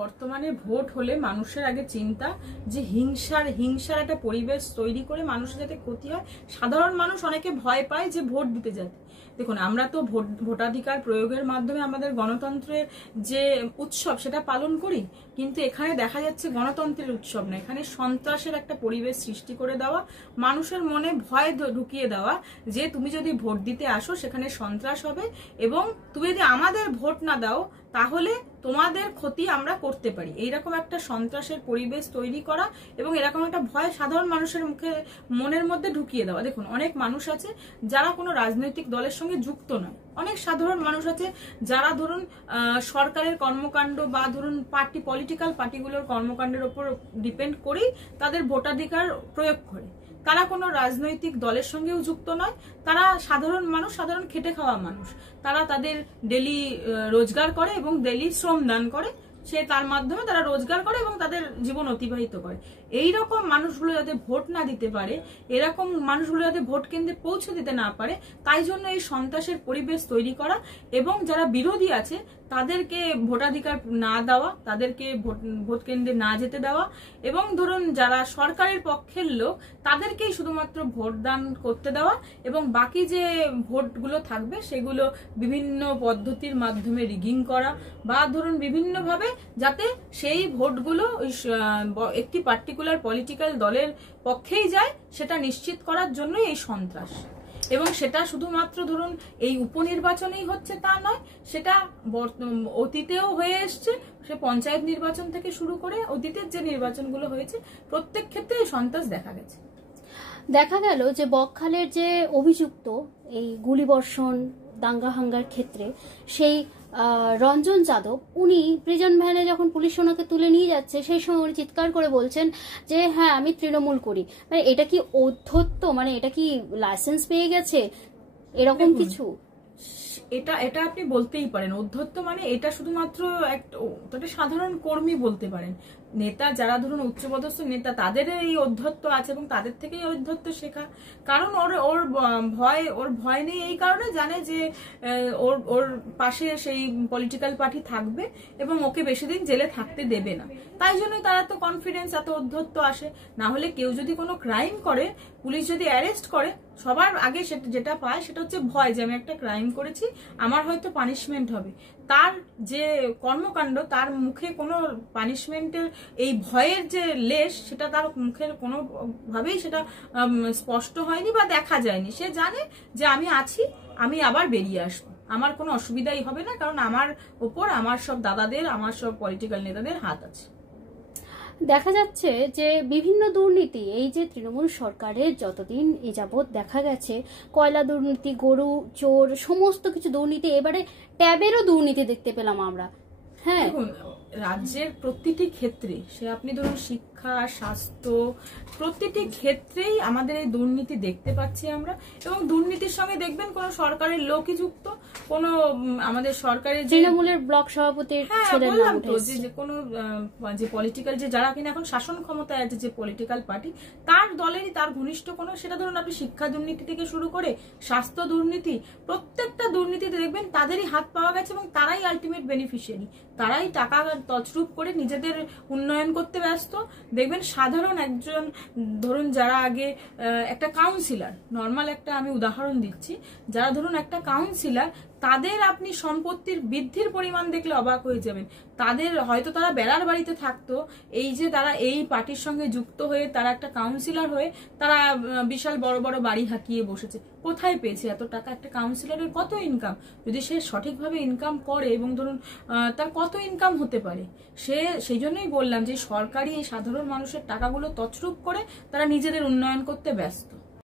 বর্তমানে ভোট হলে মানুষের আগে চিন্তা যে হিংসার একটা পরিবেশ তৈরি করে মানুষের যাতে ক্ষতি হয়। সাধারণ মানুষ অনেকে ভয় পায় যে ভোট দিতে যেতে। দেখুন, আমরা তো ভোটাধিকার প্রয়োগের মাধ্যমে আমাদের গণতন্ত্রের যে উৎসব সেটা পালন করি, কিন্তু এখানে দেখা যাচ্ছে গণতন্ত্রের উৎসব না, এখানে সন্ত্রাসের একটা পরিবেশ সৃষ্টি করে দেওয়া, মানুষের মনে ভয় ঢুকিয়ে দেওয়া যে তুমি যদি ভোট দিতে আসো সেখানে সন্ত্রাস হবে এবং তুমি যদি আমাদের ভোট না দাও তাহলে তোমাদের ক্ষতি আমরা করতে পারি, এইরকম একটা সন্ত্রাসের পরিবেশ তৈরি করা এবং এরকম একটা ভয় সাধারণ মানুষের মনের মধ্যে ঢুকিয়ে দেওয়া। দেখুন, অনেক মানুষ আছে যারা কোনো রাজনৈতিক দলের সঙ্গে যুক্ত নয়, অনেক সাধারণ মানুষ আছে যারা ধরুন সরকারের কর্মকাণ্ড বা ধরুন পলিটিক্যাল পার্টিগুলোর কর্মকাণ্ডের উপর ডিপেন্ড করেই তাদের ভোটাধিকার প্রয়োগ করে। তারা কোনো রাজনৈতিক দলের সঙ্গেও যুক্ত নয়, তারা সাধারণ মানুষ, সাধারণ খেটে খাওয়া মানুষ। তারা তাদের ডেলি রোজগার করে এবং ডেলি শ্রম দান করে, সে তার মাধ্যমে তারা রোজগার করে এবং তাদের জীবন অতিবাহিত করে। এই রকম মানুষগুলো যাতে ভোট না দিতে পারে, এরকম মানুষগুলো যাতে ভোট কেন্দ্রে পৌঁছে দিতে না পারে, তাই জন্য এই সন্ত্রাসের পরিবেশ তৈরি করা এবং যারা বিরোধী আছে তাদেরকে ভোটাধিকার না দেওয়া, তাদেরকে ভোট কেন্দ্রে না যেতে দেওয়া এবং ধরুন যারা সরকারের পক্ষের লোক তাদেরকেই শুধুমাত্র ভোট দান করতে দেওয়া এবং বাকি যে ভোটগুলো থাকবে সেগুলো বিভিন্ন পদ্ধতির মাধ্যমে রিগিং করা বা ধরুন বিভিন্নভাবে যাতে সেই ভোটগুলো একটি পার্টিকুলার পলিটিক্যাল দলের পক্ষেই যায় সেটা নিশ্চিত করার জন্যই এই সন্ত্রাস। এবং সেটা শুধুমাত্র ধরুন এই উপনির্বাচনেই হচ্ছে তা নয়, সেটা অতীতেও হয়ে এসছে, সে পঞ্চায়েত নির্বাচন থেকে শুরু করে অতীতের যে নির্বাচনগুলো হয়েছে প্রত্যেক ক্ষেত্রে এই সন্ত্রাস দেখা গেছে। দেখা গেল যে বকখালের যে অভিযুক্ত এই গুলিবর্ষণ দাঙ্গা হাঙ্গার ক্ষেত্রে সেই রঞ্জন যাদব, উনি প্রিজন ভ্যানে যখন পুলিশ ওনাকে তুলে নিয়ে যাচ্ছে সেই সময় উনি চিৎকার করে বলছেন যে হ্যাঁ আমি তৃণমূল করি। মানে এটা কি অধ্যত্ত, মানে এটা কি লাইসেন্স পেয়ে গেছে এরকম কিছু? এটা আপনি বলতেই পারেন অধ্যত্ত, মানে এটা শুধুমাত্র একটা সাধারণ কর্মী বলতে পারেন। নেতা যারা ধরুন উচ্চপদস্থ নেতা তাদের এই অধ্যত্ত আছে এবং তাদের থেকেই অধ্যত্ত শেখা। কারণ ওর ভয় নেই, এই কারণে জানে যে ওর পাশে সেই পলিটিক্যাল পার্টি থাকবে এবং ওকে বেশি দিন জেলে থাকতে দেবে না, তাই জন্যই তারা তো কনফিডেন্স, এত অধ্যত্ত আসে। না হলে কেউ যদি কোনো ক্রাইম করে, পুলিশ যদি অ্যারেস্ট করে, সবার আগে যেটা পায় সেটা হচ্ছে ভয় যে আমি একটা ক্রাইম করেছি, আমার হয়তো পানিশমেন্ট হবে। তার যে কর্মকাণ্ড, তার মুখে কোনো পানিশমেন্টের এই ভয়ের যে লেশ সেটা তার মুখের কোনোভাবেই সেটা স্পষ্ট হয়নি বা দেখা যায়নি। সে জানে যে আমি আছি, আমি আবার বেরিয়ে আসবো, আমার কোনো অসুবিধাই হবে না, কারণ আমার ওপর আমার সব দাদাদের, আমার সব পলিটিক্যাল নেতাদের হাত আছে। দেখা যাচ্ছে যে বিভিন্ন দুর্নীতি, এই যে তৃণমূল সরকারের যতদিন এ যাবৎ দেখা গেছে কয়লা দুর্নীতি, গরু চোর, সমস্ত কিছু দুর্নীতি, এবারে ট্যাবেরও দুর্নীতি দেখতে পেলাম আমরা। হ্যাঁ, রাজ্যের প্রতিটি ক্ষেত্রে, সে আপনি ধরুন শিক্ষা, স্বাস্থ্য, প্রতিটি ক্ষেত্রেই আমাদের এই দুর্নীতি দেখতে পাচ্ছি আমরা। এবং দুর্নীতির সঙ্গে দেখবেন কোন সরকারের লোকই যুক্ত, কোন আমাদের সরকারের তৃণমূলের ব্লক সভাপতির ছেলের নাম উঠেছে, যে কোনো যে পলিটিক্যাল যে যারা কিনা এখন শাসন ক্ষমতায় আছে যে পলিটিক্যাল পার্টি, তার দলেরই, তার ঘনিষ্ঠ কোনো, সেটা ধরুন আপনি শিক্ষা দুর্নীতি থেকে শুরু করে স্বাস্থ্য দুর্নীতি, প্রত্যেকটা দুর্নীতিতে দেখবেন তাদেরই হাত পাওয়া গেছে এবং তারাই আলটিমেট বেনিফিশিয়ারি, তারাই টাকা তছরূপ করে নিজেদের উন্নয়ন করতে ব্যস্ত। দেখবেন সাধারণ একজন ধরুন যারা আগে একটা কাউন্সিলর, নর্মাল একটা আমি উদাহরণ দিচ্ছি, যারা ধরুন একটা কাউন্সিলর, তাদের আপনি সম্পত্তির বৃদ্ধির পরিমাণ দেখলে অবাক হয়ে যাবেন। তাদের হয়তো তারা বেড়ার বাড়িতে থাকতো, এই যে তারা এই পার্টির সঙ্গে যুক্ত হয়ে তারা একটা কাউন্সিলর হয়ে তারা বিশাল বড় বড় বাড়ি হাঁকিয়ে বসেছে। কোথায় পেয়েছে এত টাকা? একটা কাউন্সিলরের কত ইনকাম, যদি সে সঠিকভাবে ইনকাম করে এবং ধরুন তার কত ইনকাম হতে পারে, সেই জন্যই বললাম যে সরকারি এই সাধারণ মানুষের টাকাগুলো তছরূপ করে তারা নিজেদের উন্নয়ন করতে ব্যস্ত।